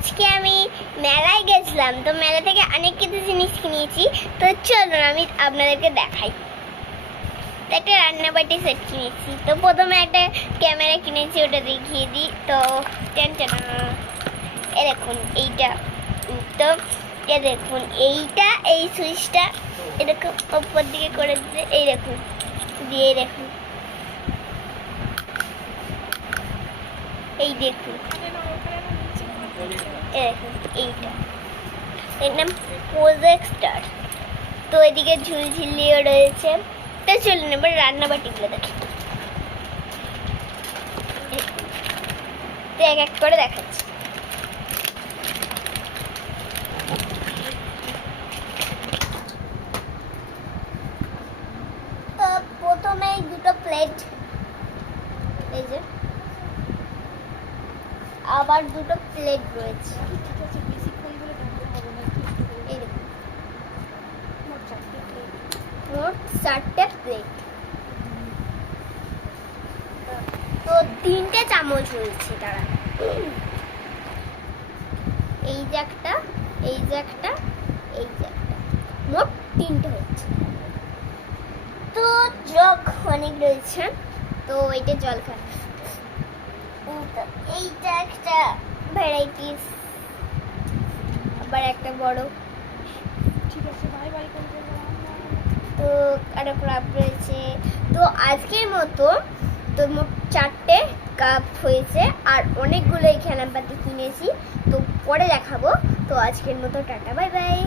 আজকে আমি মেলায় গেছিলাম, তো মেলা থেকে অনেক কিছু জিনিস কিনেছি। তো চলুন আমি আপনাদেরকে দেখাই। তো একটা রান্নাবাটি সেট কিনেছি। তো প্রথমে একটা ক্যামেরা কিনেছি, ওটা দেখিয়ে দিই। তো এ দেখুন এইটা, তো এ দেখুন এইটা, এই সুইচটা এরকম ওপর দিকে করে দিতে, এই দেখুন দিয়ে দেখুন, এই দেখুন এরকম, এইটা এর নাম প্রজেক্টর। তো এদিকে ঝুলঝুলিও রয়েছে। তো চলুন এবার রান্নাবাটিগুলো দেখি। তো এক এক করে দেখাচ্ছি। তো প্রথমে দুটো প্লেট, এই যে আবার দুটো প্লেট রয়েছে। এই দেখুন মোট 4টে প্লেট। তো 3টে চামচ রয়েছে তারা, এই যে একটা, এই যে একটা, এই যে একটা, মোট 3টে হচ্ছে। তো জগ অনেক রয়েছে, তো এইটা জল খায়। তো এইটা একটা ভ্যারাইটিস, আবার একটা বড়, ঠিক আছে, বাই বাই করে দেবো। তো একটা কাপ রয়েছে। তো আজকের মতো তো মোট 4টে কাপ হয়েছে, আর অনেকগুলো এই খেলনাপাতি কিনেছি, তো পরে দেখাবো। তো আজকের মতো টাটা, বাই বাই।